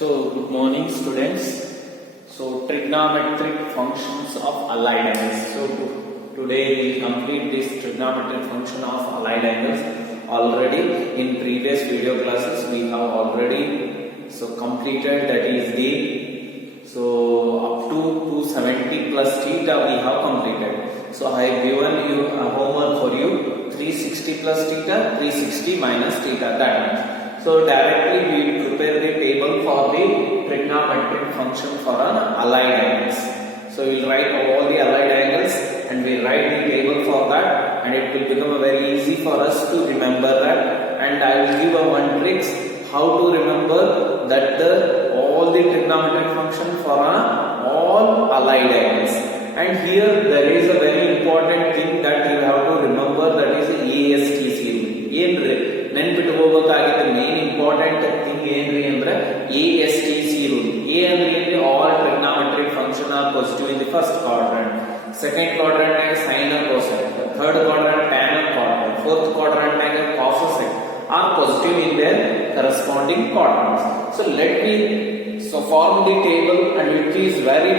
So, good morning students. So, trigonometric functions of allied angles. So, today we complete this trigonometric function of allied angles. Already in previous video classes we have already completed, that is the up to 270 plus theta we have completed. So, I have given you a homework for you, 360 plus theta, 360 minus theta, that much. So directly we will prepare the table for the trigonometric function for an allied angles. So we will write all the allied angles and we will write the table for that, and it will become very easy for us to remember that. And I will give one tricks how to remember that all the trigonometric function for all allied angles. And here there is a very important thing that you have to remember, that is ASTC rule. ನೆನ್ಪಿಟ್ಟುಕೋಬೇಕಾಗಿದ್ದ main important thing ಏನ್ರಿ ಅಂದ್ರೆ ASTC rule. A ಅಂದ್ರೆ all trigonometric function are positive in the first quadrant, second quadrant ನಾಗ sine or cosine, third quadrant tan or cot, fourth quadrant ನಾಗ cos or sec are positive in their corresponding quadrants. So let me form the table, and which is very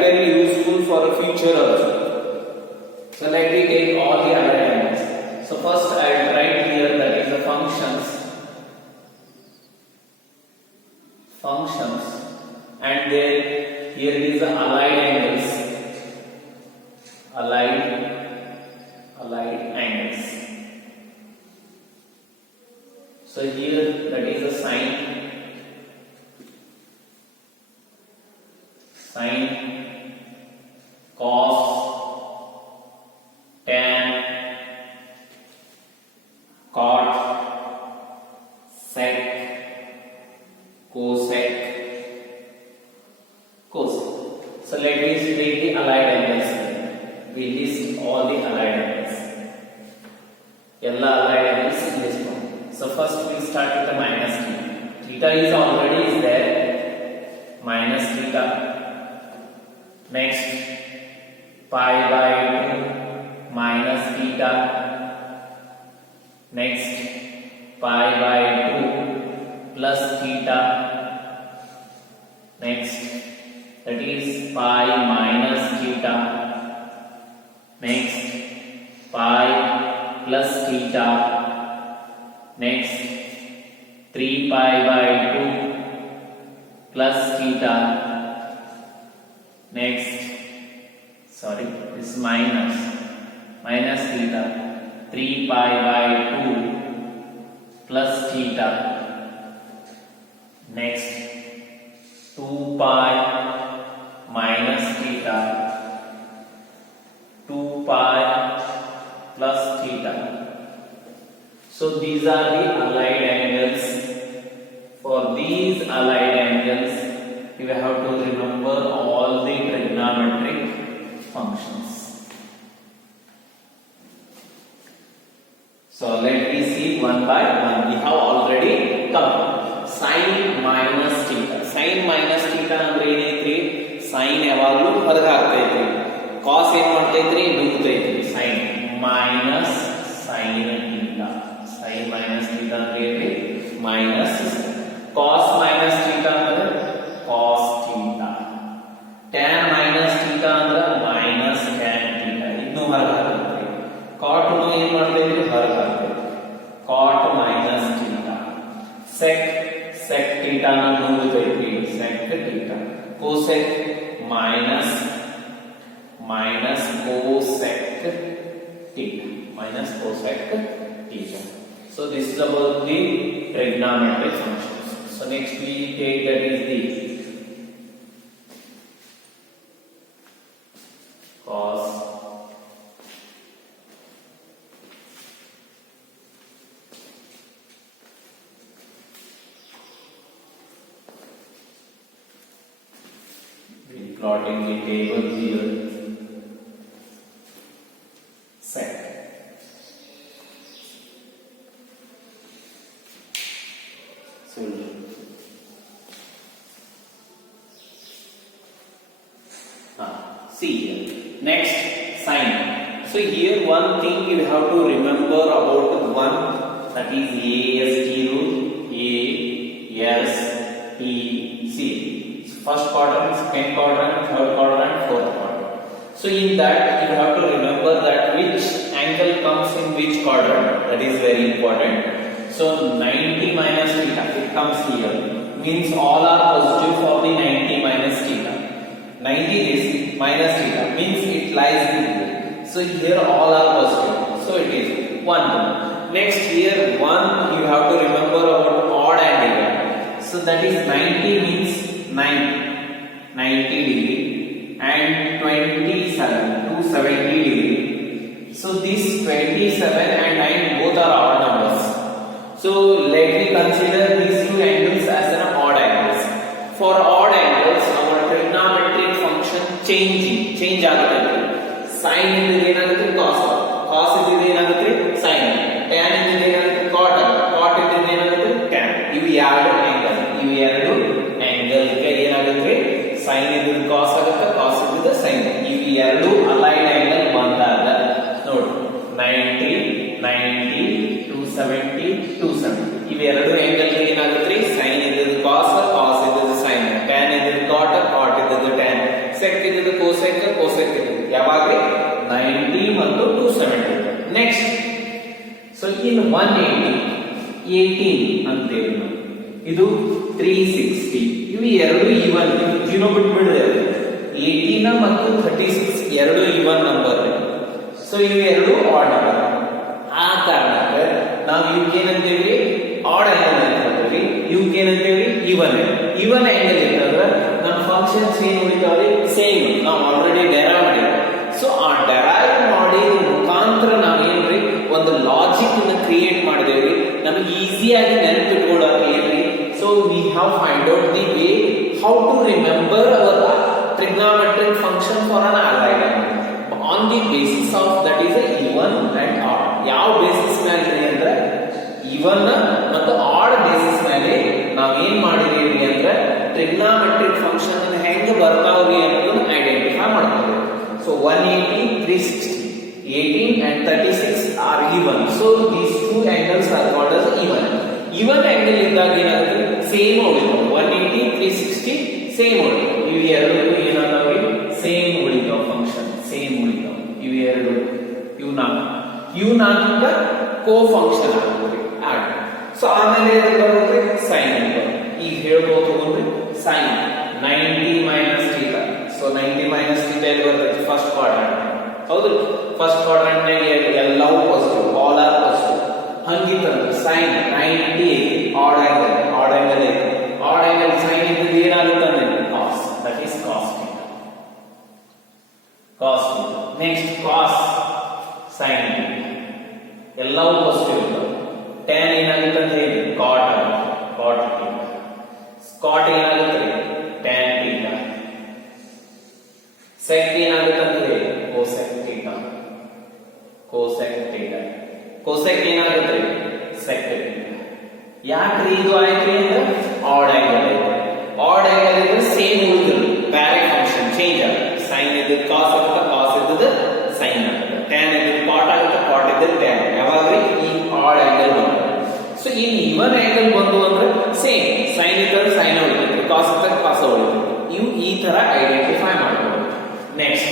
useful for a future also. So let me take all the allied angles. So first I will write here, that is the functions, and then here is the allied angles, allied angles. So here that is the sine, cos, tan, cot, sec, cosec, cosec. So let me take the allied angles. We list all the allied angles. All allied angles in this form. So first we start with the minus theta. Theta is already there. Minus theta. Next, pi by 2 minus theta. Next, pi by 2 plus theta. Next, that is pi minus theta. Next, pi plus theta. Next, 3 pi by 2 plus theta. Next, this is minus theta. 3 pi by 2 plus theta. Next, 2 pi minus theta. 2 pi plus theta. So these are the allied angles. For these allied angles, you have to remember all the trigonometric functions. So let me see one by one. We have already covered sin minus theta. Sin minus theta ಅಂದ್ರೆ ಏನೈತ್ರಿ? sin ಯಾವಾಗಲೂ ಹೊರಗೆ ಹಾಕ್ತೈತ್ರಿ. cos ಏನ್ ಮಾಡ್ತೈತ್ರಿ? ನುಗ್ತೈತ್ರಿ. sin minus sin theta. sin minus theta ಅಂದ್ರೆ ಏನ್ರಿ? minus. cos minus theta ಅಂದ್ರೆ cos theta. tan minus theta ಅಂದ್ರೆ minus tan theta. ಇದನ್ನು ಹೊರಗೆ ಹಾಕ್ತೈತ್ರಿ. cot ನು ಏನ್ ಮಾಡ್ತೈತ್ರಿ? ಹೊರಗೆ ಹಾಕ್ತೈತ್ರಿ. cot minus theta. sec theta ನ ನುಗ್ತೈತ್ರಿ. sec theta. cosec minus cosec theta. minus cosec theta. So this is about the trigonometric functions. So next we take, that is the cos, we plotting the table here, sec. See here. Next, sine. So here one thing you have to remember about one, that is AST rule. A S see, first quadrant, second quadrant, third quadrant, fourth quadrant. So in that you have to remember that which angle comes in which quadrant, that is very important. So 90 minus theta, it comes here, means all are positive for the 90 minus theta. 90 is minus theta, means it lies in here. So here all are positive, so it is 1. Next here 1 you have to remember about odd angle. So that is 90 means 90 degree and 27 to 70 degree. So this 27 and 9 both are odd numbers. So let me consider these two angles as an odd angles. For odd angles, our trigonometric function change ಆಗುತ್ತೆ. Sin ಇದ್ರೆ ಏನಾಗುತ್ತೆ cos, cos ಇದ್ರೆ ಏನಾಗುತ್ತೆ sin, tan ಇದ್ರೆ ಏನಾಗುತ್ತೆ cot, cot ಇದ್ರೆ ಏನಾಗುತ್ತೆ tan. ಇವು ಎರಡು angle ಗೆ ಏನಾಗುತ್ತೆ sin ಇದ್ರೆ cos ಆಗುತ್ತೆ, cos ಇದ್ರೆ sin. ಇವು ಎರಡು ಅಲೈನ್ ಆಂಗಲ್ ಬಂದಾಗ ನೋಡಿ 90 270 270 ಇವೆರಡು ಆಂಗಲ್ ಗೆ ಏನಾಗುತ್ತೆ sin ಇದ್ರೆ cos, cos ಇದ್ರೆ sin, tan ಇದ್ರೆ cot, cot ಇದ್ರೆ tan, sec ಇದ್ರೆ cosec, cosec ಇದ್ರೆ ಯಾವಾಗ್ಲೂ 90 ಮತ್ತು 270. ನೆಕ್ಸ್ಟ್ ಸೊ ಇನ್ 18 ಅಂತೇಳಿ ಇದು 360 ಇವು ಎರಡು ಈವನ್, ಜೀರೋ ಬಿಟ್ಬಿಡಿದೆ. 18 ಮತ್ತು 36 ಎರಡು ಈವನ್ ನಂಬರ್. ಸೊ ಇವು ಎರಡು ಆಡ್ ನಂಬರ್. ಆ ಕಾರಣಕ್ಕೆ ನಾವು ಇವಕ್ಕೆ ಏನಂತೇವಿ ಆಡ್ ಆಂಗಲ್ ಅಂತ ಹೇಳ್ತೀವಿ, ಇವಕ್ಕೆ ಏನಂತೇವಿ ಈವನ್ ಆಂಗಲ್ ಇರ್ತಂದ್ರೆ ನಮ್ಮ ಫಂಕ್ಷನ್ಸ್ ಏನು ಉಳಿತಾವೆ ಸೇಮ್, ನಾವು ಆಲ್ರೆಡಿ ಡೆರೈವ್ ಮಾಡಿದ್ವಿ. ಸೊ ಆ ಡೆರೈವ್ ಮಾಡಿ ಮುಖಾಂತರ ನಾವೇನ್ರಿ ಒಂದು ಲಾಜಿಕ್ ಅನ್ನು ಕ್ರಿಯೇಟ್ ಮಾಡಿದೇವ್ರಿ, ನಮಗೆ ಈಸಿಯಾಗಿ ನೆನಪಿಟ್ಕೊಳ್ಳೋಕೆ ಏನ್ರಿ. So we have find out the way how to remember our trigonometric function for an allied angle on the basis of that is a even and odd. ಯಾವ ಬೇಸಿಸ್ ಮೇಲೆ ಅಂದ್ರೆ even ಮತ್ತು odd basis ಮೇಲೆ ನಾವು ಏನ್ ಮಾಡಿದೀವಿ ಅಂದ್ರೆ trigonometric function ಅನ್ನು ಹೆಂಗೆ ಬರ್ತಾವ್ರಿ ಅನ್ನೋದನ್ನ ಐಡೆಂಟಿಫೈ ಮಾಡ್ತೀವಿ. So 180 360 18 and 36 are even. So these two angles are called as even. Even angle ಇದ್ದಾಗ ಏನಾಗುತ್ತೆ ಸೇಮ್ ಉಳಿತಾವ, 180 360 ಸೇಮ್ ಉಳಿತಾವ. ಇವು ಎರಡು ಏನಾಗ್ತಾವೆ ಸೇಮ್ ಉಳಿತಾವ, ಫಂಕ್ಷನ್ ಸೇಮ್ ಉಳಿತಾವ. ಇವು ಎರಡು ಇವು ನಾಲ್ಕ ಕೋ ಫಂಕ್ಷನ್ ಆಗ್ತದೆ ಆಡ್. ಸೊ ಆಮೇಲೆ ಬರುತ್ತೆ ಸೈನ್ ಅಂತ. ಈಗ ಹೇಳ್ಬೋದು ತಗೊಂಡ್ರೆ sine 90 minus theta. So 90 minus theta ಎಲ್ಲಿ ಬರ್ತೈತಿ ಫಸ್ಟ್ ಕ್ವಾಡ್ರಂಟ್. ಹೌದು, ಫಸ್ಟ್ ಕ್ವಾಡ್ರಂಟ್ ನಾಗ ಎಲ್ಲವೂ ಪಾಸಿಟಿವ್, ಆಲ್ ಆರ್ ಪಾಸಿಟಿವ್. ಹಂಗಿತ್ತಂದ್ರೆ ಸೈನ್ 90 ಆಡ್ ಆಂಗಲ್ ಐತಿ. ಆಡ್ ಆಂಗಲ್ ಸೈನ್ ಇದ್ರೆ ಏನಾಗುತ್ತೆ ಅಂದ್ರೆ cos, that is cos theta. cos theta. Next cos sin ಎಲ್ಲವೂ ಪಾಸಿಟಿವ್ ಇರ್ತವೆ. tan ಏನಾಗುತ್ತೆ ಅಂತ ಹೇಳಿ cot theta. cot ಏನಾಗುತ್ತೆ tan theta. sec ಏನಾಗುತ್ತೆ ಅಂತ ಹೇಳಿ cosec theta. cosec ಏನಾಗುತ್ತೆ sec theta. ಯಾಕ್ರಿ ಇದು ಆಯ್ತು ಅಂದ್ರೆ ಆಡ್ ಆಂಗಲ್ ಐತೆ. ಆಡ್ ಆಂಗಲ್ ಇದ್ರೆ ಸೇಮ್ ಉಳಿದ್ರು, ಬೇರೆ ಫಂಕ್ಷನ್ ಚೇಂಜ್ ಆಗುತ್ತೆ. ಸೈನ್ ಇದ್ರೆ ಕಾಸ್ ಆಗುತ್ತೆ, ಕಾಸ್ ಇದ್ದದ ಸೈನ್ ಆಗುತ್ತೆ. ಟ್ಯಾನ್ ಇದ್ರೆ ಕಾಟ್ ಆಗುತ್ತೆ, ಕಾಟ್ ಇದ್ರೆ ಟ್ಯಾನ್. ಯಾವಾಗ್ರಿ ಈ ಆಡ್ ಆಂಗಲ್ ಬರುತ್ತೆ. ಸೊ ಇನ್ ಇವನ್ ಆಂಗಲ್ ಬಂದು ಅಂದ್ರೆ ಸೇಮ್, ಸೈನ್ ಇದ್ರೆ ಸೈನ್ ಉಳಿಯುತ್ತೆ, ಕಾಸ್ ಇದ್ರೆ ಕಾಸ್ ಉಳಿಯುತ್ತೆ. ಇವು ಈ ತರ ಐಡೆಂಟಿಫೈ ಮಾಡಬಹುದು. Next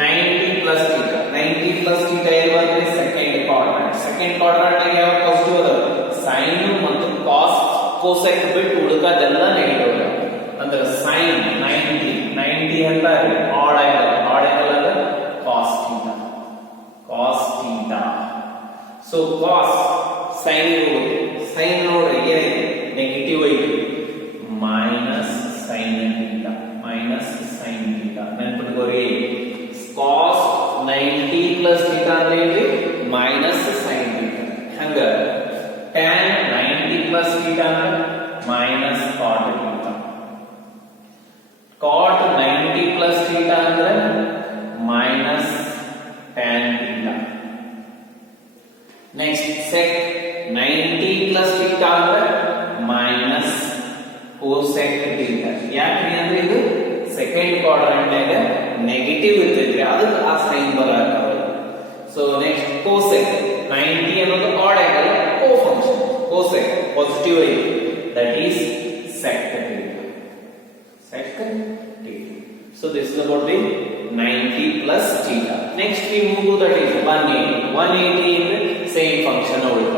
90 plus theta. 90 plus theta ಎಲ್ಲಿ ಬರುತ್ತೆ ಸೆಕೆಂಡ್ ಕ್ವಾಡ್ರಂಟ್. ಸೆಕೆಂಡ್ ಕ್ವಾಡ್ರಂಟ್ ನಾಗ ಯಾವ ಪಾಸಿಟಿವ್ ಅದಾವ ಸೈನ್ ಮತ್ತು ಕಾಸ್, ಕೋಸೆಕ್ ಬಿಟ್ಟು ಉಳಿದದೆಲ್ಲ ನೆಗೆಟಿವ್ ಅಂದ್ರೆ ಸೈನ್ 90 ಅಂತ ಆಡ್ ಆಂಗಲ್ ಅಂದ್ರೆ cos theta. So cos sine sine ನೋಡ್ರಿ ಏನಿದೆ ನೆಗೆಟಿವ್ ಐತಿ, ಮೈನಸ್ ಸೈನ್ ಥೀಟಾ. ನೆನ್ಪಿಟ್ಕೋರಿ ಕಾಸ್ 90 ಪ್ಲಸ್ ಥೀಟಾ ಅಂದ್ರೆ ಏನ್ರಿ ಮೈನಸ್ ಸೈನ್ ಥೀಟಾ. ಹಂಗ tan 90 ಪ್ಲಸ್ ಥೀಟಾ ಅಂದ್ರೆ minus cot theta. cot 90 plus theta ಅಂದ್ರೆ minus tan theta. Next sec 90 plus theta ಅಂದ್ರೆ ಮೈನಸ್ cosec ಥೀಟಾ. ಯಾಕ್ರಿ ಅಂದ್ರೆ ಇದು ಸೆಕೆಂಡ್ ಕ್ವಾಡ್ರಂಟ್ ನಾಗ ನೆಗೆಟಿವ್ ಇರ್ತೈತ್ರಿ, ಅದಕ್ಕೆ ಆ ಸೈನ್ ಬರಲ್ಲ. ಸೊ ನೆಕ್ಸ್ಟ್ cosec 90 ಅನ್ನೋದು ಆಡ್ ಆಂಗಲ್, ಕೋ ಫಂಕ್ಷನ್ cosec ಪಾಸಿಟಿವ್ ಐತಿ, that is sec theta. theta. So this is about the 90 plus theta. Next we move to that is 180. 180 is the same function over.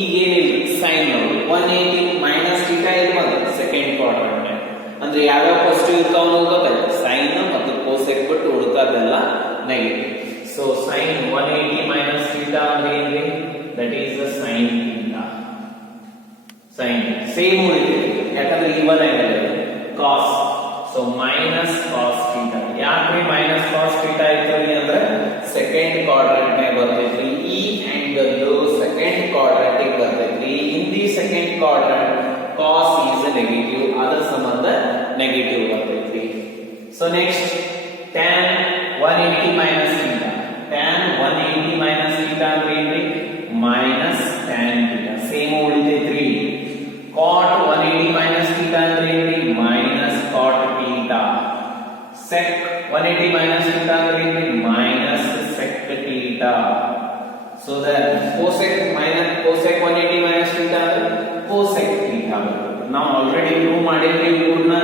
ಈಗ ಏನಿಲ್ಲ sin ನೋಡಿ 180 minus theta ಇದು ಬಂತು second quadrant ಅಂದ್ರೆ ಯಾವ positive ಇರ್ತಾವ ಅನ್ನೋದು ಗೊತ್ತಾಯ್ತು sin ಮತ್ತು cosec ಬಿಟ್ಟು ಉಳಿದದೆಲ್ಲ negative. So sin 180 minus theta ಅಂದ್ರೆ ಏನ್ರಿ that is the sin theta. sin same ಉಳಿದಿದೆ ಯಾಕಂದ್ರೆ ಈವನ್ ಆಂಗಲ್ ಇದೆ cos. So minus cos theta. ಯಾಕ್ರಿ minus cos theta ಆಯ್ತು ಅಂದ್ರೆ ಸೆಕೆಂಡ್ ಕ್ವಾಡ್ರಂಟ್ ನೇ ಬರ್ತೈತಿ ಈ ಆಂಗಲ್ ಸೆಕೆಂಡ್ ಕ್ವಾಡ್ರಂಟ್ ಗೆ ಬರ್ತೈತಿ. In the second quadrant cos is a negative, ಅದರ ಸಂಬಂಧ ನೆಗೆಟಿವ್ ಬರ್ತೈತಿ. So next tan 180 minus theta. tan 180 minus theta ಅಂದ್ರೆ ಏನ್ರಿ minus tan theta ಸೇಮ್ ಉಳಿತೈತ್ರಿ. cot 180 minus theta ಅಂದ್ರೆ ಏನ್ರಿ minus cot theta. sec 180 minus theta ಅಂದ್ರೆ ಏನ್ರಿ minus sec theta. So the cosec minus cosec 180 minus theta ಅಂದ್ರೆ cosec theta. ನಾವು ಆಲ್ರೆಡಿ ಪ್ರೂವ್ ಮಾಡಿದ್ವಿ ಇವ್ರನ್ನ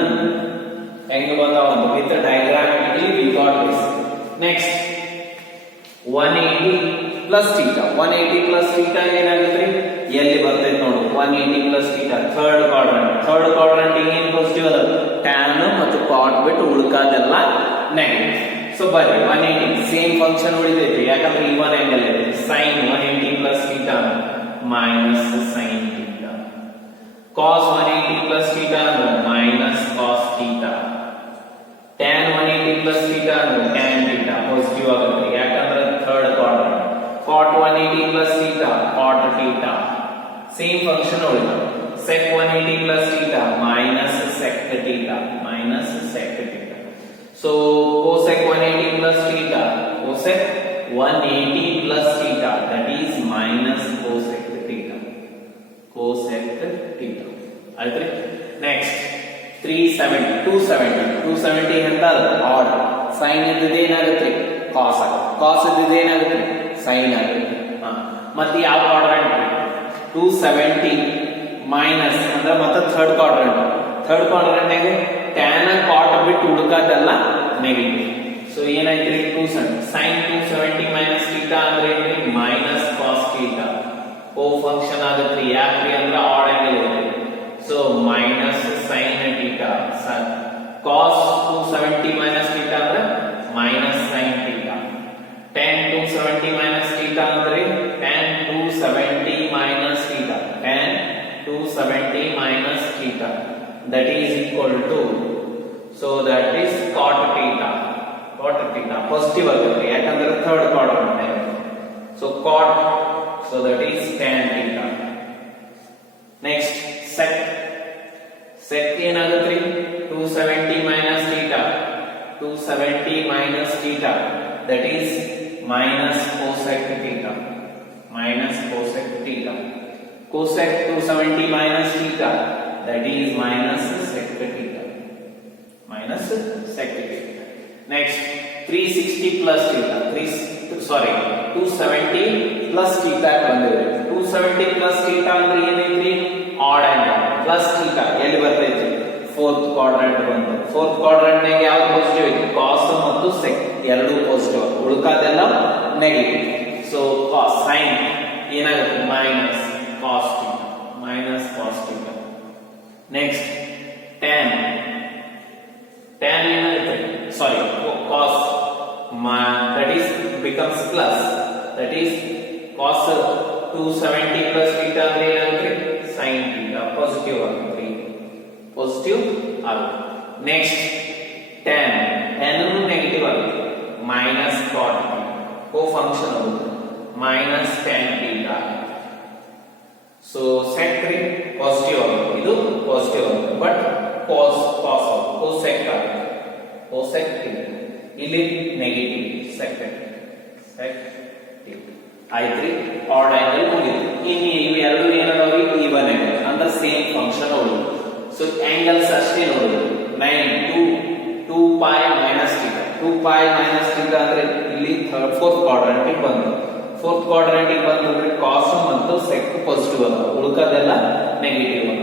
ಹೆಂಗ ಬಂದಾವ ಅಂತ with diagrammatically we got this. Next 180 plus theta. 180 plus theta ಏನಾಗುತ್ತೆ ಎಲ್ಲಿ ಬರ್ತೈತೆ ನೋಡು 180 plus theta ಥರ್ಡ್ ಕ್ವಾಡ್ರಂಟ್ ಏನು ಪಾಸಿಟಿವ್ ಅದ tan ಮತ್ತು cot ಬಿಟ್ಟು ಉಳಿಕಾದೆಲ್ಲ ನೆಗೆಟಿವ್. ಸೊ ಬರ್ರಿ 180 ಸೇಮ್ ಫಂಕ್ಷನ್ ಉಳಿದೈತಿ ಯಾಕಂದ್ರೆ ಈವನ್ ಆಂಗಲ್ ಇದೆ sin 180 plus theta minus sin theta. cos 180 plus theta ಅಂದ್ರೆ minus cos theta. tan 180 plus theta ಅಂದ್ರೆ tan theta ಪಾಸಿಟಿವ್ ಆಗುತ್ತೆ ಯಾಕಂದ್ರೆ third quadrant. cot 180 plus theta cot theta same function ಉಳಿದ. sec 180 plus theta minus sec theta. So cosec 180 plus theta cosec 180 plus theta that is minus cosec theta. ಆಯ್ತ್ರಿ. Next 270 ಅಂತ add sin ಇದ್ದದ್ದು ಏನಾಗುತ್ತೆ cos ಆಗುತ್ತೆ. cos ಇದ್ದದ್ದು ಏನಾಗುತ್ತೆ sin ಆಗುತ್ತೆ. ಮತ್ತೆ ಯಾವ ಕ್ವಾಡ್ರಂಟ್ 270 ಮೈನಸ್ ಅಂದ್ರೆ ಮತ್ತೆ ಥರ್ಡ್ ಕ್ವಾಡ್ರಂಟ್ ನಾಗ tan cot ಬಿಟ್ಟು ಉಳಿಕಾದೆಲ್ಲ ನೆಗೆಟಿವ್. ಸೊ ಏನಾಯ್ತ್ರಿ 270 sin 270 minus theta ಅಂದ್ರೆ ಏನ್ರಿ minus cos theta. ಕೋ ಫಂಕ್ಷನ್ ಆಗುತ್ತೆ ಯಾಕ್ರಿ ಅಂದ್ರೆ ಆಡ್ ಆಂಗಲ್ ಇದೆ. So minus sin theta. cos 270 minus theta ಅಂದ್ರೆ minus sin theta. tan 270 minus theta ಅಂದ್ರೆ tan 270 minus theta. tan 270 minus theta that is equal to, so that is cot theta. Positive ಆಗುತ್ತೆ ಯಾಕಂದ್ರೆ third quadrant. So cot, so that is tan theta. Next sec ಏನಾಗುತ್ತೆ 270 minus theta that is minus cosec theta. cosec 270 minus theta that is minus sec theta. Next 360 plus theta 270 plus theta ಬಂದಿದೆ. 270 plus theta ಅಂದ್ರೆ ಏನೈತ್ರಿ odd angle plus theta ಎಲ್ಲಿ ಬರ್ತೈತಿ fourth quadrant ಬಂತು. Fourth quadrant ನಾಗ ಯಾವ್ದು positive ಐತಿ cos ಮತ್ತು sec ಎರಡು ಪಾಸಿಟಿವ್ ಉಳಿಕಾದೆಲ್ಲ ನೆಗೆಟಿವ್. ಸೊ cos sin ಏನಾಗುತ್ತೆ minus cos theta. Next tan ಏನಾಗುತ್ತೆ cos that is becomes plus, that is cos 270 plus theta ಅಂದ್ರೆ ಏನಾಗುತ್ತೆ sin theta ಪಾಸಿಟಿವ್ ಆಗುತ್ತೆ. ನೆಕ್ಸ್ಟ್ tan ಅನ್ನು ನೆಗೆಟಿವ್ ಆಗುತ್ತೆ minus cot theta ಕೋ ಫಂಕ್ಷನ್ ಆಗುತ್ತೆ minus tan theta. So sec positive ಆಗುತ್ತೆ ಇದು positive ಆಗುತ್ತೆ ಬಟ್ cosec ಇಲ್ಲಿ ನೆಗೆಟಿವ್ sec ಆಯ್ತ್ರಿ. ಆಡ್ ಆಂಗಲ್ ಮುಗಿತು. ಇನ್ನು ಇವು ಎರಡು ಏನದಾವ್ರಿ ಈವನ್ ಆಂಗಲ್ ಅಂದ್ರೆ ಸೇಮ್ ಫಂಕ್ಷನ್ ಉಳಿದು. ಸೊ ಆಂಗಲ್ಸ್ ಅಷ್ಟೇ ನೋಡಿದ್ರು 2 pi minus theta. 2 pi minus theta ಅಂದ್ರೆ ಇಲ್ಲಿ ಫೋರ್ತ್ ಕ್ವಾಡ್ರಂಟ್ ಗೆ ಬಂತು. ಫೋರ್ತ್ ಕ್ವಾಡ್ರಂಟ್ ಗೆ ಬಂದ್ರೆ cos ಮತ್ತು sec ಪಾಸಿಟಿವ್ ಅದ ಉಳಿಕದೆಲ್ಲ ನೆಗೆಟಿವ್ ಅದ.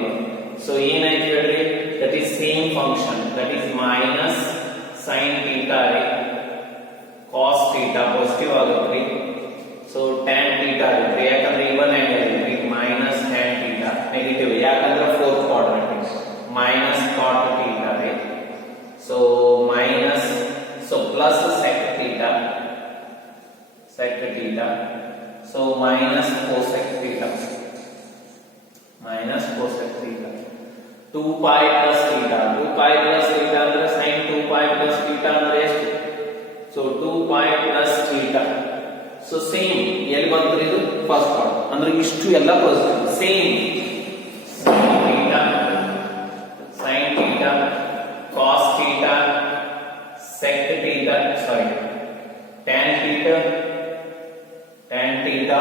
So ಏನಾಯ್ತು ಹೇಳ್ರಿ, that is same function, that is minus sin theta ರೀ, cos theta ಪಾಸಿಟಿವ್ ಆಗುತ್ತೆ. ಸೊ tan theta ಆಗುತ್ತೆ, ಯಾಕಂದ್ರೆ ಇವನ್ ಆಂಗಲ್ ಇದೆ, minus tan theta ನೆಗೆಟಿವ್, ಯಾಕಂದ್ರೆ fourth quadrant minus cot theta ಇದೆ. So minus, so plus sec theta, so minus cosec theta, minus cosec theta, 2 pi plus theta, 2 pi plus theta ಅಂದ್ರೆ sin 2 pi plus theta ಅಂದ್ರೆ ಎಷ್ಟು, so 2 pi plus theta. so same ಎಲ್ಲಿ ಬಂತು ಇದು, first part ಅಂದ್ರೆ ಇಷ್ಟು ಎಲ್ಲ positive, same sin theta, cos theta, sec theta, sorry, tan theta,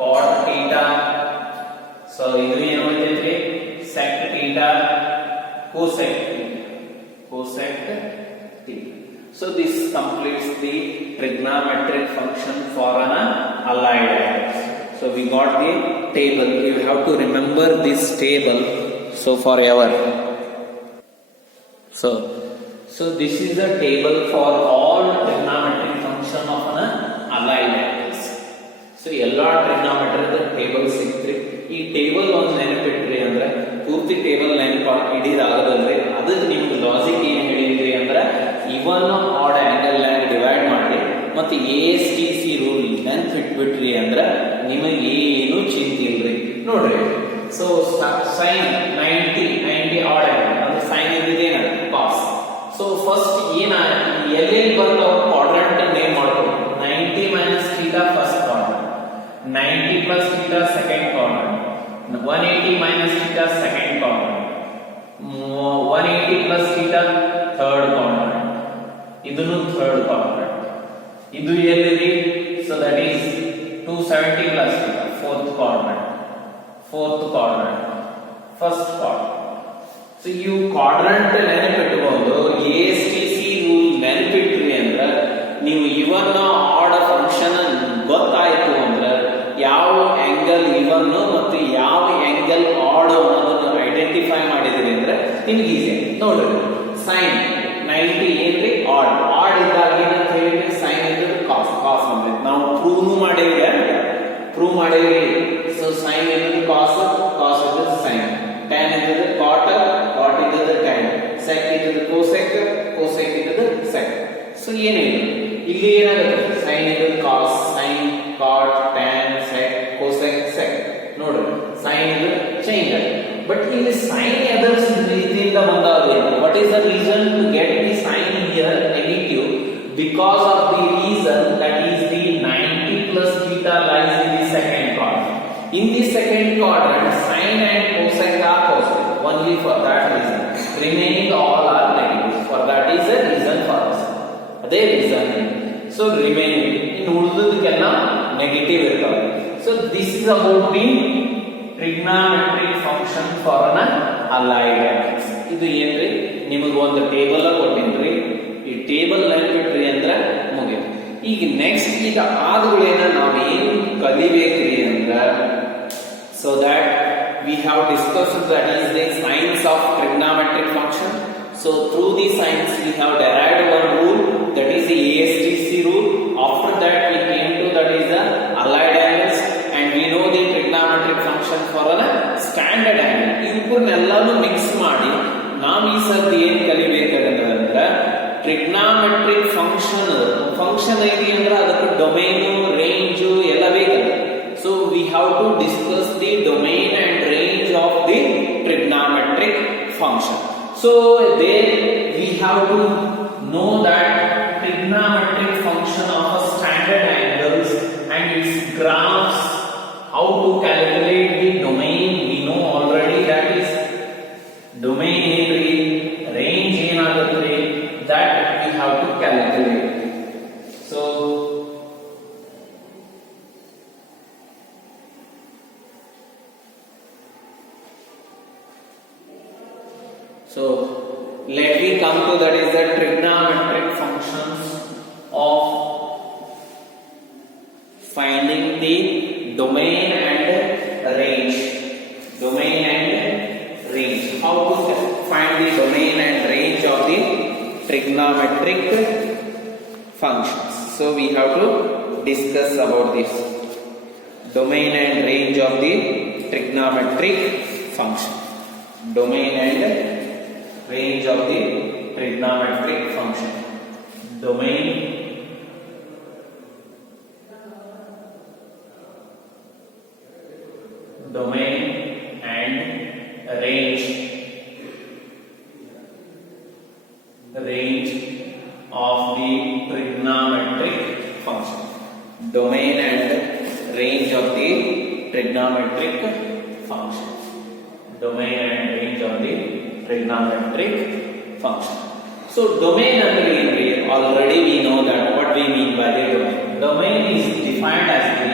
cot theta. So ಇದು ಏನು ಬರ್ತೈತ್ರಿ, sec theta, cosec theta. So this completes the trigonometric function for an allied angles. So we got the table. You have to remember this table so forever. So this is the table for all trigonometric function of an allied angles. So ಎಲ್ಲ trigonometry table ಸಿಕ್ತ್ರಿ. ಈ table ಒಂದು ನೆನಪಿಟ್ರಿ ಅಂದ್ರೆ ಪೂರ್ತಿ table ನೆನಪು ಹಿಡಿದಾಗದಲ್ರಿ, ಅದಕ್ಕೆ ನಿಮ್ಗೆ logic ಏನ್ ಹೇಳಿದ್ರಿ ಅಂದ್ರೆ ಇವನ್ ಆಡ್ ಆಂಗಲ್ ಡಿವೈಡ್ ಮಾಡಿ ಮತ್ತೆ ASTC ರೂಲ್ ನೆನ್ಪಿಟ್ಬಿಟ್ರಿ ಅಂದ್ರೆ ನಿಮಗೆ ಏನು ಚಿಂತೆ ಇಲ್ರಿ. ನೋಡ್ರಿ, ಸೊ ಸೈನ್ 90 ಆಡ್ ಆಂಗಲ್ ಅಂದ್ರೆ ಸೈನ್ ಇದೇನ ಕಾಸ್. ಸೊ ಫಸ್ಟ್ ಏನ ಎಲ್ಲೆಲ್ಲಿ ಬರ್ತಾವ ಕ್ವಾಡ್ರಂಟ್ ನೇಮ್ ಮಾಡ್ಕೊಂಡು 90 minus theta first quadrant, 90 plus theta second quadrant, 180 minus theta second quadrant, 180 plus theta third quadrant, ಇದನ್ನು third quadrant, ಇದು ಎಲ್ಲಿದೆ, so that is 270 plus theta fourth quadrant, first quadrant. so you quadrant ನೆನಪಿಟ್ಟುಕೊಂಡು ASTC rule ನೆನಪಿಟ್ರಿ ಅಂದ್ರೆ ನೀವು ಇವನ್ add function ಗೊತ್ತಾಯ್ತು ಅಂದ್ರೆ ಯಾವ ಆಂಗಲ್ ಇವನ್ ಮತ್ತು ಯಾವ ಆಂಗಲ್ ಆಡ್ ಅನ್ನೋದನ್ನು ಐಡೆಂಟಿಫೈ ಮಾಡಿದ್ರಿ ಅಂದ್ರೆ ನಿಮ್ಗೆ ಈಸಿ. ನೋಡ್ರಿ, ಸೈನ್ 90 ಏನ್ರಿ ಆಡ್ ಇದ್ದಾಗ ಏನಂತ ಹೇಳಿದ್ರೆ ಸೈನ್ ಇದ್ರೆ ಕಾಸ್ ಅಂದ್ರೆ ನಾವು ಪ್ರೂವ್ ಮಾಡೇವಿ. ಸೊ ಸೈನ್ ಇದ್ರೆ ಕಾಸ್ ಇದ್ರೆ ಸೈನ್, ಟ್ಯಾನ್ ಇದ್ರೆ ಕಾಟ್ ಇದ್ರೆ ಟ್ಯಾನ್, ಸೆಕ್ ಇದ್ರೆ ಕೋಸೆಕ್ ಇದ್ರೆ ಸೆಕ್. ಸೊ ಏನಿದೆ ಇಲ್ಲಿ ಏನಾಗುತ್ತೆ, ಸೈನ್ ಇದ್ರೆ cos, sine cot tan sec cosec sec. ನೋಡ್ರಿ, ಸೈನ್ ಇದ್ರೆ ಚೇಂಜ್ ಆಗುತ್ತೆ. ಬಟ್ ಇಲ್ಲಿ ಸೈನ್ ಅದರ ರೀತಿಯಿಂದ ಬಂದಾಗ what is the reason to get the sign here negative? Because of the reason that is the 90 plus theta lies in the second quadrant. In the second quadrant, sine and cosec are positive. Only for that reason. Remaining all are negative. For that is a reason for us. ಅದೇ reason. So remaining ಇನ್ನು ಉಳಿದದಕ್ಕೆಲ್ಲ negative ಇರ್ತಾವೆ. So this is about the trigonometric function for an allied angles. ಇದು ಏನ್ರಿ, ನಿಮಗೆ ಒಂದು table ಕೊಟ್ಟಿನ್ರಿ, ಈ table ನೆನಪಿಟ್ರಿ ಅಂದ್ರೆ ಮುಗಿತು. ಈಗ ನೆಕ್ಸ್ಟ್ ಈಗ ಆದ್ಗಳೇನ ನಾವು ಏನು ಕಲಿಬೇಕ್ರಿ ಅಂದ್ರ, so that we have discussed that is the science of trigonometric function. So through the science we have derived one rule, that is the ASTC rule. After that we came to that is the allied angles, and we know the trigonometric function for a standard angle. ಇವನ್ನೆಲ್ಲನೂ mix ಮಾಡಿ ನಾವು ಈ ಸರ್ತಿ ಏನ್ ಕಲಿಬೇಕಾದ್ರೆ trigonometric function ಐತಿ ಅಂದ್ರೆ ಅದಕ್ಕೆ ಡೊಮೇನು range ಎಲ್ಲ ಬೇಕಲ್ಲ. So we have to discuss the domain and range of the trigonometric function. So there we have to know that trigonometric function of a standard angles and its graphs, how to calculate the domain. We know already that is domain range ಏನಾಗುತ್ತೆ, that we have to calculate. So let me come to that is the trigonometric functions of finding the domain and range. trigonometric functions. So we have to discuss about this domain and range of the trigonometric function. Domain and range of the trigonometric function. Domain and range of the trigonometric function. Domain and range of the trigonometric function. Domain and range of the trigonometric function. So domain already we know that what we mean by the domain. Domain is defined as the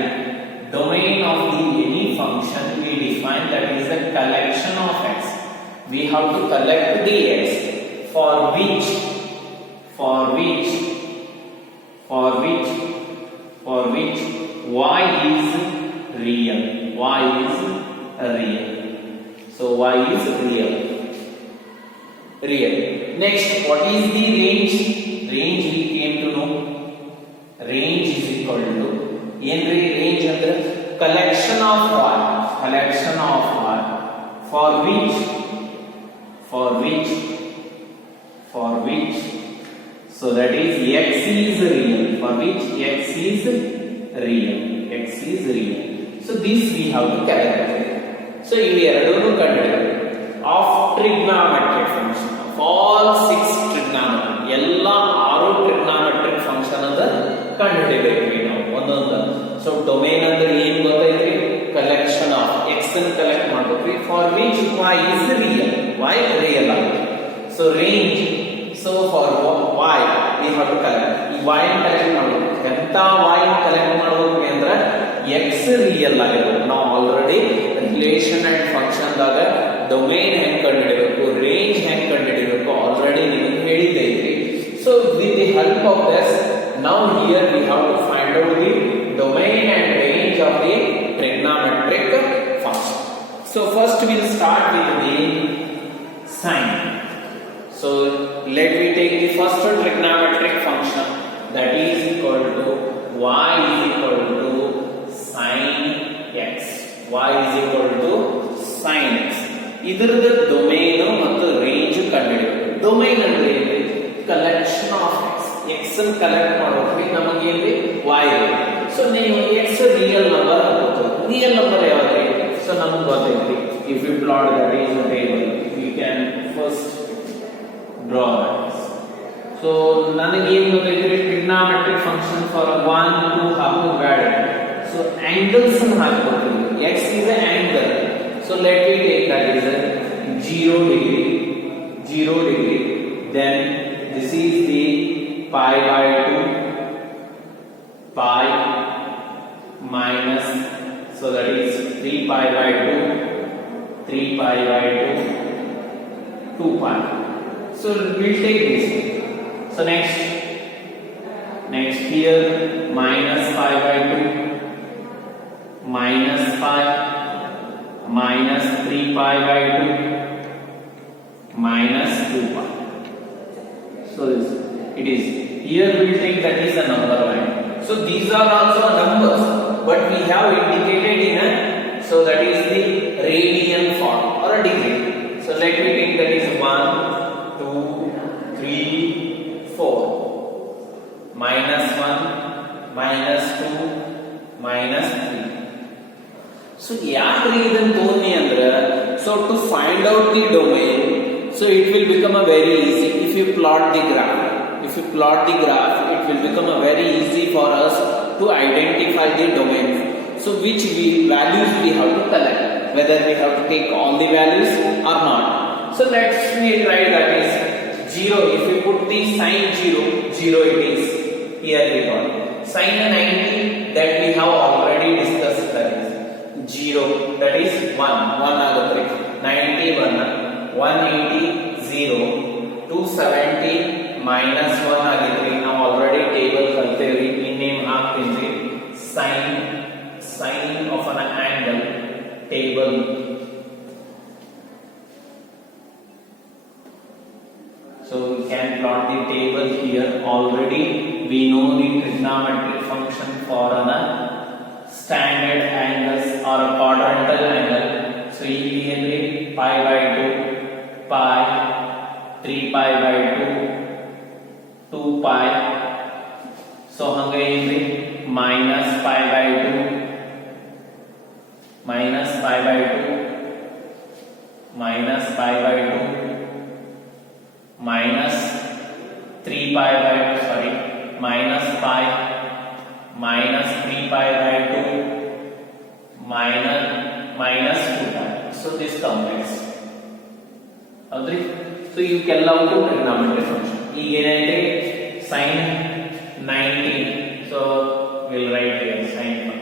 domain of the any function we define that is the collection of x. We have to collect the x for which y is real. Y is real. So y is real. Next, what is the range? Range we came to know. Range is equal to range under collection of y. Collection of y for which so that is x is real. For which x is real. X is real. So this we have to calculate. So ಇವು ಎರಡನ್ನು ಕಂಡುಹಿಡಿಯಬೇಕು. Of trigonometric function of all 6 trigonometric ಎಲ್ಲ 6 trigonometric function ಅದ ಕಂಡುಹಿಡಿಯಬೇಕು ನಾವು ಒಂದೊಂದು. So domain ಅಂದ್ರೆ ಏನು ಗೊತ್ತೈತ್ರಿ? ಕಲೆಕ್ಷನ್ ಆಫ್ x ಅನ್ನು ಕಲೆಕ್ಟ್ ಮಾಡಬೇಕ್ರಿ for which y is real. y real ಆಗಿದೆ. So range so for y we have to collect ಈ y ಅನ್ನು ಕಲೆಕ್ಟ್ ಮಾಡಬೇಕು. ಎಂತ y ಅನ್ನು ಕಲೆಕ್ಟ್ ಮಾಡಬೇಕು ಅಂದ್ರೆ x ರಿಯಲ್ ಆಗಿರಬೇಕು. ನಾವು ಆಲ್ರೆಡಿ ರಿಲೇಷನ್ ಅಂಡ್ ಫಂಕ್ಷನ್ ದಾಗ ಡೊಮೇನ್ ಹೆಂಗ್ ಕಂಡುಹಿಡಿಯಬೇಕು, ರೇಂಜ್ ಹೆಂಗ್ ಕಂಡುಹಿಡಿಯಬೇಕು ಆಲ್ರೆಡಿ ನಿಮಗೆ ಹೇಳಿದ್ದೆ ಐತ್ರಿ. So with the help of this now here we have to find out the domain and range of the trigonometric function. So first we will start with the sine. So let me take the first trigonometric function that is equal to y is equal to sine x. Y is equal to sine x. ಇದರದ domain ಮತ್ತು range ಕಂಡುಹಿಡಿಯಬೇಕು. Domain ಅಂದ್ರೆ ಏನು? Collection of x ಅನ್ನು collect ಮಾಡೋಕೆ ನಮಗೆ ಇಲ್ಲಿ y ಇದೆ. ಸೊ ನೀವು x ರಿಯಲ್ ನಂಬರ್ ಹಾಕಬಹುದು. ರಿಯಲ್ ನಂಬರ್ ಯಾವ್ದು? ಸೊ ನಮಗೆ ಗೊತ್ತೈತಿ. If you plot that is a table we can first draw that. So ನನಗೆ ಏನು ಗೊತ್ತೈತಿ? ಟ್ರಿಗ್ನೋಮೆಟ್ರಿಕ್ ಫಂಕ್ಷನ್ ಫಾರ್ 1 2 ಹಾಕೋ ಬೇಡ. ಸೊ angles ಅನ್ನು ಹಾಕಬಹುದು. x is an angle. So let me take that is a 0 degree. Then this is the pi by 2 pi minus, so that is 3 pi by 2 2 pi. So we'll take this. So next here minus pi by 2 minus 5 minus 3 pi by 2 minus 2 pi. So this it is here we will take that is a number line. So these are also numbers, but we have indicated in a, so that is the radian form or a degree. So let me take that is 1 2 3 4 minus 1 minus 2 minus 3. So ಯಾಕ್ರಿ ಇದನ್ನ ತೋರ್ನಿ ಅಂದ್ರೆ, so to find out the domain, so it will become a very easy if you plot the graph. If you plot the graph, it will become a very easy for us to identify the domain. So which values we have to collect, whether we have to take all the values or not. So let's me try that is 0. If we put the sine 0 it is here we got. Sine 90 that we have already discussed, that is 0, that is 1 ಆಗುತ್ತೆ. 90 180 0 270 minus 1 ಆಗಿದ್ರಿ. ನಾವು already table ಕಲ್ತೇವ್ರಿ. ಇನ್ನೇನು ಹಾಕ್ತೀನಿ sine of an angle table. So So we can plot the table here. Already we know the trigonometric function for a standard angles or a quadrantal angle. So ಇಲ್ಲಿ ಏನ್ರಿ pi by 2, pi, 3 pi by 2, 2 pi. So ಹಂಗೆ ಏನ್ರಿ minus pi by 2, minus pi by 2, minus pi by 2, minus 3 pi by minus pi, minus 3 pi by 2, minus 2 pi. So this complex. Howdri? So you can love to trigonometric function. ಈಗ ಏನಾಯ್ತು sin 90. So we'll write here sin 1.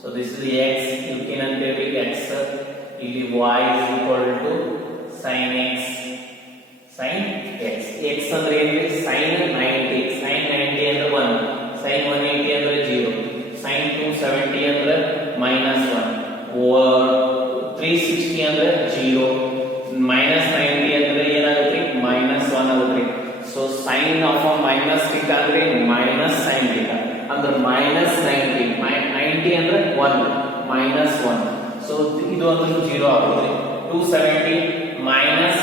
So this is x. You can ಅಂತೇಳಿ x. ಇಲ್ಲಿ y is equal to sin x. Sin x. X ಅಂದ್ರೆ ಏನ್ರಿ sin 90. Sin 90 ಅಂದ್ರೆ 1. Sin 180 ಅಂದ್ರೆ 0. Sin 270 ಅಂದ್ರೆ -1. Over 360 ಅಂದ್ರೆ 0. Minus 90 ಅಂದ್ರೆ ಏನಾಗುತ್ತೆ -1 ಆಗುತ್ತೆ. So sin of a minus theta ಅಂದ್ರೆ minus sin theta ಅಂದ್ರೆ minus 90. 90 ಅಂದ್ರೆ 1 minus 1. So ಇದು ಅಂದ್ರೆ 0 ಆಗುತ್ತೆ. 270 minus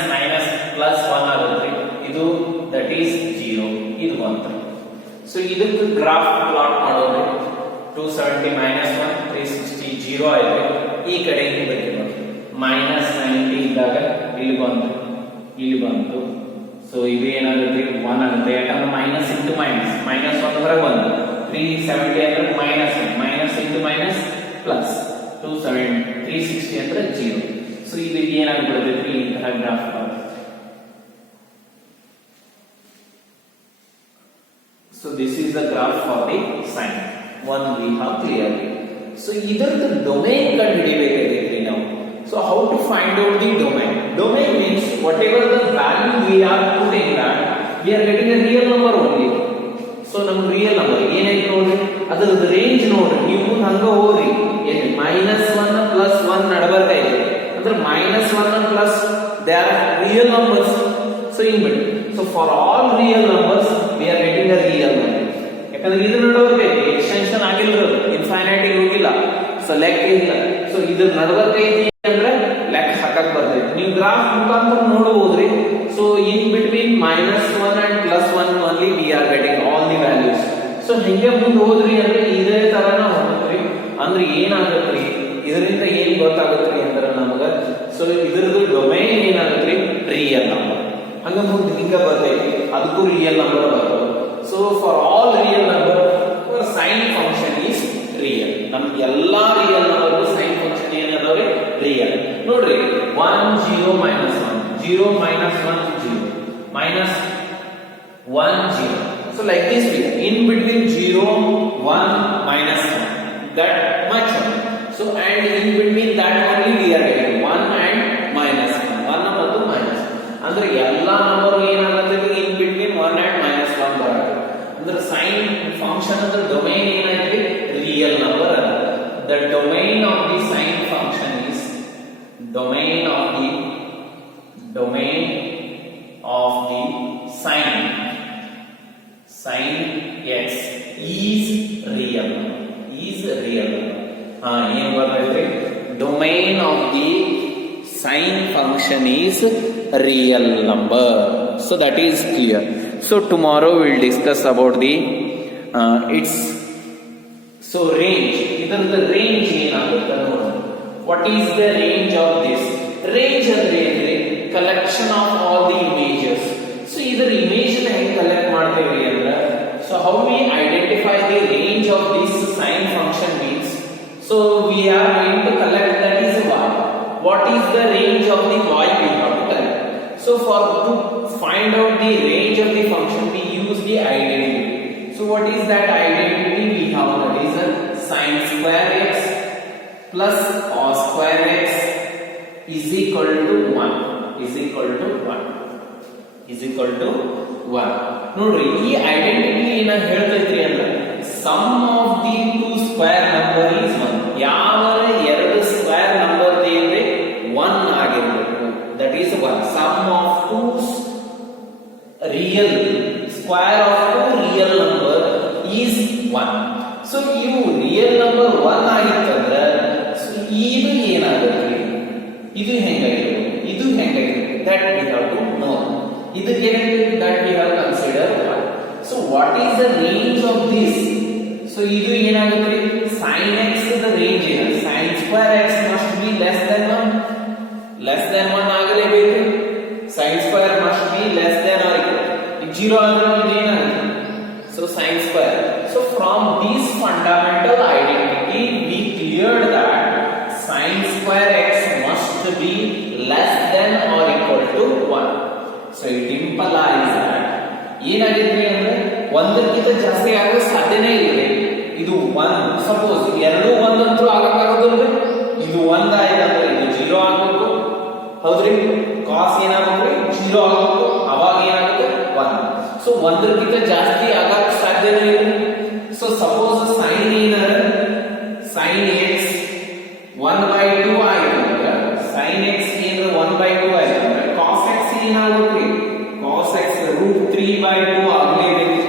plus 1 ಆಗುತ್ತೆ. ಇದು that is 0. ಇದು 1. So ಇದಕ್ಕೆ ಗ್ರಾಫ್ ಪ್ಲಾಟ್ ಮಾಡೋದು 270 minus 1 360 0 ಆಯ್ತು. ಈ ಕಡೆ ಇಲ್ಲಿ ಬರೀಬೇಕು minus 90 ಇದ್ದಾಗ ಇಲ್ಲಿ ಬಂತು. ಸೊ ಇದು ಏನಾಗುತ್ತೆ 1 ಆಗುತ್ತೆ. ಯಾಕಂದ್ರೆ ಮೈನಸ್ ಇಂಟು ಮೈನಸ್, ಮೈನಸ್ 1 ಹೊರಗೆ ಬಂತು. 370 ಅಂದ್ರೆ minus 1, minus into minus plus 270 360 ಅಂದ್ರೆ 0. ಸೊ ಇದು ಏನಾಗ್ಬಿಡುತ್ತೆ ಈ ತರ graph. So this is the graph for the sine. One we have clearly. So ಇದರದ್ದು ಡೊಮೇನ್ ಕಂಡುಹಿಡಿಯಬೇಕಾಗಿದೆ ನಾವು. So how to find out the domain? Domain means whatever the value we are putting that we are getting a real number only. So ನಮ್ಮ real number ಏನೈತೆ ನೋಡ್ರಿ ಅದರದ್ದು range ನೋಡ್ರಿ. ನೀವು ಮುಂದೆ ಹಂಗ ಹೋಗ್ರಿ ಏನು -1 plus 1 ನಡಬರ್ತಾ ಇದೆ ಅಂದ್ರೆ -1 and plus they are real numbers. So in between. So for all real numbers we are getting a real number. ಯಾಕಂದ್ರೆ ಇದು ನಡಬರ್ಬೇಕು ಎಕ್ಸ್ಟೆನ್ಷನ್ ಆಗಿಲ್ಲ, ಇನ್ಫೈನೈಟ್ ಹೋಗಿಲ್ಲ, ಸೊ ಲೆಕ್ಕ ಇಲ್ಲ. ಸೊ ಇದ್ರ ನಡಬರ್ಕೈತಿ ಅಂದ್ರೆ ಲೆಕ್ಕ ಹಾಕಕ್ ಬರ್ತೈತಿ. ನೀವು ಗ್ರಾಫ್ ಮುಖಾಂತರ ನೋಡಬಹುದ್ರಿ. So in between -1 and +1 only we are getting all the values. So ಹಿಂಗೆ ಮುಂದೆ ಹೋದ್ರಿ ಅಂದ್ರೆ ಇದೇ ತರನ ಹೋಗ್ರಿ ಅಂದ್ರೆ ಏನಾಗತ್ರಿ ಇದರಿಂದ ಏನ್ ಗೊತ್ತಾಗತ್ರಿ ಅಂದ್ರೆ ನಮಗ ಸೊ ಇದ್ರದ್ದು ಡೊಮೈನ್ ಏನಾಗತ್ರಿ ರಿಯಲ್ ನಂಬರ್. ಹಂಗ ಮುಂದೆ ಹಿಂಗ ಬರ್ತೈತಿ ಅದಕ್ಕೂ ರಿಯಲ್ ನಂಬರ್ ಬರ್ತದೆ. So for all real number sine function is real. ನಮ್ಗೆ ಎಲ್ಲಾ ರಿಯಲ್ ನಂಬರ್ ಸೈನ್ ಫಂಕ್ಷನ್ ಏನದಾವ್ರಿ ರಿಯಲ್. ನೋಡ್ರಿ 1 0 -1 0 -1 0 -1 0. So like this we in between 0 1 -1 that much. So and in between that only we are getting 1 and -1 ಮತ್ತು minus ಅಂದ್ರೆ ಎಲ್ಲಾ number ಏನಾಗುತ್ತೆ in between 1 and -1 ಬರುತ್ತೆ. ಅಂದ್ರೆ sin function ಅಂದ್ರೆ ಡೊಮೇನ್ ಏನಾಯ್ತು ರಿಯಲ್ ನಂಬರ್ ಅಲ್ಲ. The domain of the sin function is domain of the sin x is real. ಏನು ಬರ್ತೈತೆ domain of the sin function is real number. So that is clear. So tomorrow we will discuss about the its so range. ಇದರದ range ಏನಾಗುತ್ತೆ ನೋಡೋಣ. What is the range of this? Range ಅಂದ್ರೆ ಏನ್ರಿ collection of all the images. So ಇದರ image ನ ಹೆಂಗೆ collect ಮಾಡ್ತೇವೆ ಅಂದ್ರೆ so how we identify the range of this sin function means so we are going to collect that is y. What is the range of the y we have to collect? So for to find out the range of the function we use the identity. So what is that identity we have? That is a sin square x plus cos square x is equal to 1 ನೋಡ್ರಿ ಈ identity ಏನ ಹೇಳ್ತೈತ್ರಿ ಅಂದ್ರೆ sum of the two square number is 1. ಯಾವ ಎರಡು square number ಏನ್ರಿ 1 ಆಗಿರಬೇಕು. That is 1. Sum of two real square of two real number is 1. So ಇವು real number 1 ಆಗಿತ್ತಂದ್ರೆ so ಇದು ಏನಾಗುತ್ತೆ, ಇದು ಹೆಂಗಾಗಿದೆ, ಇದು ಹೆಂಗಾಗಿದೆ, that we have to know. ಇದಕ್ಕೆ that we have consider. So what is the range of this? So ಇದು ಏನಾಗುತ್ತೆ, sin x the range ಏನು, sin square x must be less than 1 ಆಗಲೇಬೇಕು. sin square must be less than or equal. if 0 ಅಂದ್ರೆ ಏನಾಗುತ್ತೆ, so sin square. So from this fundamental identity we cleared that sin square x must be less than or equal to 1. So it implies that ಏನಾಗಿದೆ ಅಂದ್ರೆ ಒಂದಕ್ಕಿಂತ ಜಾಸ್ತಿ ಆಗೋ ಸಾಧ್ಯನೇ ಇಲ್ಲ. ಇದು 1 ಸಪೋಸ್ ಎರಡು 1 ಅಂತೂ ಆಗಕ್ಕಾಗೋದಿಲ್ಲ, ಇದು 1 ಆಯ್ತಂದ್ರೆ ಇದು 0 ಆಗಬೇಕು, ಹೌದ್ರಿ. cos ಏನಾಗುತ್ತೆ 0 ಆಗಬೇಕು, ಅವಾಗ ಏನಾಗುತ್ತೆ 1. ಸೊ ಒಂದಕ್ಕಿಂತ ಜಾಸ್ತಿ ಆಗಕ್ ಸಾಧ್ಯನೇ ಇಲ್ಲ. ಸೊ ಸಪೋಸ್ sin ಏನಾರ sin x 1/2 ಆಯ್ತು ಅಂದ್ರೆ sin x ಏನಾರ 1/2 ಆಯ್ತು ಅಂದ್ರೆ cos x ಏನಾಗುತ್ತೆ, cos x √3/2 ಆಗಲೇಬೇಕು.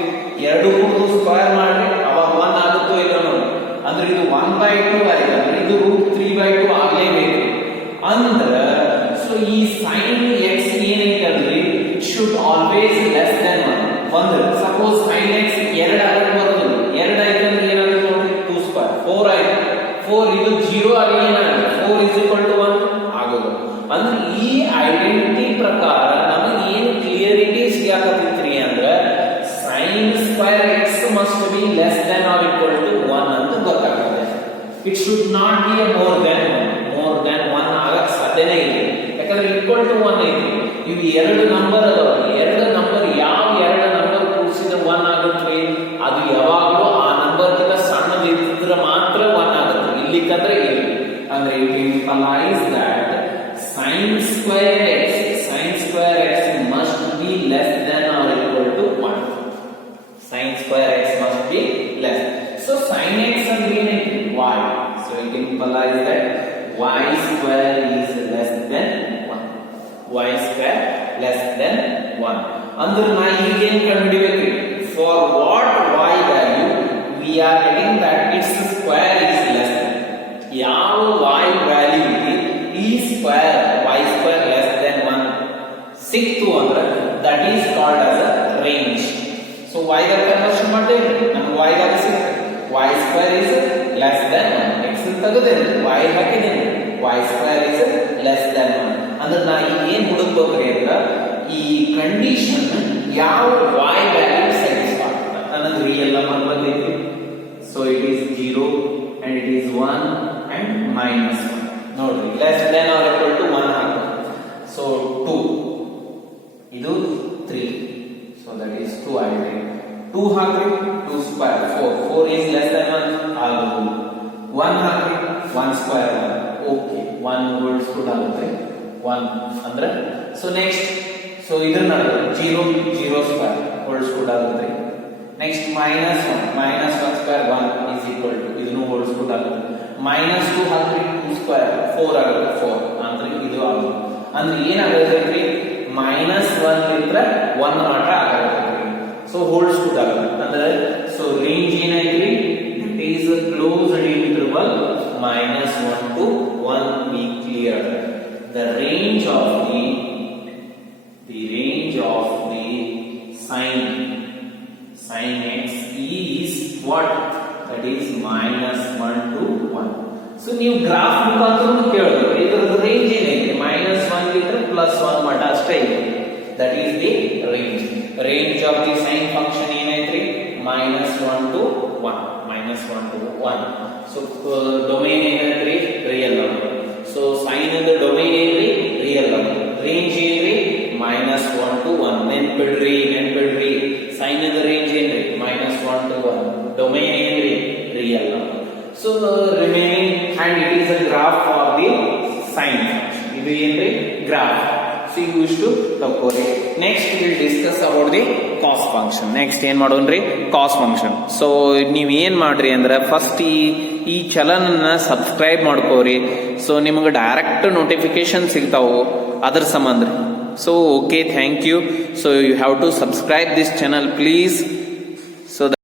ಎರಡು ಕೂಡ ಸ್ಕ್ವೇರ್ ಮಾಡಿ ಅವಾಗ 1 ಆಗುತ್ತೋ ಇಲ್ಲ ನೋಡಿ. ಅಂದ್ರೆ ಇದು 1/2 ಆಯ್ತು ಅಂದ್ರೆ ಇದು √3/2 ಆಗಲೇಬೇಕು. ಅಂದ್ರೆ ಸೊ ಈ sin x ಏನೈತಲ್ರಿ should always less than 1. ಒಂದು ಸಪೋಸ್ sin x 2 ಆಗಕ್ಕೆ ಬರೋದಿಲ್ಲ, 2 ಆಯ್ತು ಅಂದ್ರೆ ಏನಾಗುತ್ತೆ ನೋಡಿ 2 ಸ್ಕ್ವೇರ್ 4 ಆಯ್ತು, 4 ಇದು 0 ಆಗಿ ಏನಾಗುತ್ತೆ 4 1 ಆಗೋದು. ಅಂದ್ರೆ ಈ ಐಡೆಂಟಿಟಿ ಪ್ರಕಾರ ನಮಗೆ ಏನು ಕ್ಲಿಯರಿಟಿ ಸಿಗಾಕತ್ತೀರಿ ಅಂದ್ರೆ sin square x must be less than or equal to 1 ಅಂತ ಗೊತ್ತಾಗುತ್ತೆ. it should not be a more than 1 ಆಗಕ್ಕೆ ಸಾಧ್ಯನೇ ಇಲ್ಲ, ಯಾಕಂದ್ರೆ equal to 1 ಐತಿ. ಇವು ಎರಡು ನಂಬರ್ ಅದಾವ, ಎರಡು ನಂಬರ್ ಯಾವ ಎರಡು ನಂಬರ್ ಕೂಡಿಸಿದ್ರೆ 1 ಆಗುತ್ತೆ, ಅದು ಯಾವಾಗಲೂ ಆ ನಂಬರ್ ಕಿಂತ ಸಣ್ಣದಿದ್ರೆ ಮಾತ್ರ 1 ಆಗುತ್ತೆ, ಇಲ್ಲಿಕಂದ್ರೆ ಇಲ್ಲ. ಅಂದ್ರೆ it implies that sin square x must be less than or equal to 1. sin square x must be less. So sin x ಅಂದ್ರೆ ಏನೈತಿ y. So it implies that y square is less than 1. y square less than 1. ಅಂದ್ರೆ ನಾ ಈಗ ಏನು ಕಂಡುಹಿಡಿಯಬೇಕು, for what y value we are getting that its square is less than. ಯಾವ y value ಇದೆ ಈ square y square less than 1 ಸಿಕ್ತು ಅಂದ್ರೆ that is called as a range. So y the conversion ಮಾಡ್ತೇವೆ, ನಮಗೆ y ದಾಗ ಸಿಕ್ತು y square is less than 1. x ತೆಗೆದೇನೆ y ಹಾಕಿದ್ದೇನೆ y square is less than 1. ಅಂದ್ರೆ ನಾ ಈಗ ಏನ್ ಹುಡುಕ್ಬೇಕ್ರಿ ಅಂದ್ರೆ ಈ ಕಂಡೀಷನ್ ಯಾವ y ವ್ಯಾಲ್ಯೂ ಸ್ಯಾಟಿಸ್ಫೈ ಆಗ್ತದೆ. ನನಗೆ ರಿಯಲ್ ನಂಬರ್ ಬಂದೈತಿ, so it is 0 and it is 1 and -1. ನೋಡ್ರಿ less than or equal to 1 ಹಾಕ್ಬೇಕು. so 2 ಇದು 3, so that is 2 ಆಗಿದೆ. 2 ಹಾಕ್ರಿ 2 ಸ್ಕ್ವೇರ್ 4 is less than 1 ಆಗುವುದು. 1 ಹಾಕ್ರಿ 1 ಸ್ಕ್ವೇರ್ 1, ಓಕೆ 1 ಹೋಲ್ಸ್ ಕೂಡ ಆಗುತ್ತೆ 1 ಅಂದ್ರೆ. ಸೊ ನೆಕ್ಸ್ಟ್ ಸೊ ಇದ್ರ ನಡುವೆ 0 ಸ್ಕ್ವೇರ್ ಹೋಲ್ಸ್ ಕೂಡ ಆಗುತ್ತೆ. Next -1 square 1 is equal to ಇದನ್ನು ಹೋಲ್ಸ್ ಕೂಡ ಆಗುತ್ತೆ. -2 ಹಾಕ್ರಿ 2 ಸ್ಕ್ವೇರ್ 4 ಆಗುತ್ತೆ 4 ಅಂದ್ರೆ ಇದು ಆಗುತ್ತೆ. ಅಂದ್ರೆ ಏನಾಗುತ್ತೆ -1 ಇದ್ರೆ 1 ಮಾತ್ರ ಆಗುತ್ತೆ. ಸೊ ಹೋಲ್ಸ್ ಕೂಡ ಆಗುತ್ತೆ. ಅಂದ್ರೆ ಸೊ ರೇಂಜ್ ಏನೈತ್ರಿ, it is a closed interval -1 to 1 we cleared. The range of the sin x is what? That is -1 to 1. So ನೀವು ಗ್ರಾಫ್ ಮುಖಾಂತರ ಕೇಳಬೇಕು ಇದರ ರೇಂಜ್ ಏನೈತೆ, -1 ಗಿಂತ +1 ಮಟ್ಟ ಅಷ್ಟೇ ಇದೆ. That is the range of the sine function ಏನೈತ್ರಿ -1 to 1. ಸೊ ಡೊಮೇನ್ ಏನೈತ್ರಿ ರಿಯಲ್ ನಂಬರ್. ಸೊ ಸೈನ್ ದ ಡೊಮೇನ್ ಏನ್ರಿ ರಿಯಲ್ ನಂಬರ್, ರೇಂಜ್ ಏನ್ರಿ -1 to 1. ನೆನ್ಪಿಡ್ರಿ ಸೈನ್ ದ ರೇಂಜ್ ಏನ್ರಿ -1 to 1, ಡೊಮೇನ್ ಏನ್ರಿ real number. So the remaining and it is a graph for the sine function. ಇದು ಏನ್ರಿ graph. So you used to ತಗೋರಿ. Next we will discuss about the cos function. Next ಏನ್ ಮಾಡೋಣ್ರಿ cos function. So ನೀವು ಏನ್ ಮಾಡ್ರಿ ಅಂದ್ರೆ first ಈ ಚಾನಲ್ನ ಸಬ್ಸ್ಕ್ರೈಬ್ ಮಾಡ್ಕೋರಿ. ಸೊ ನಿಮಗೆ ಡೈರೆಕ್ಟ್ ನೋಟಿಫಿಕೇಶನ್ ಸಿಗ್ತಾವು ಅದ್ರ ಸಂಬಂಧ. So okay, thank you. So you have to subscribe this channel, please.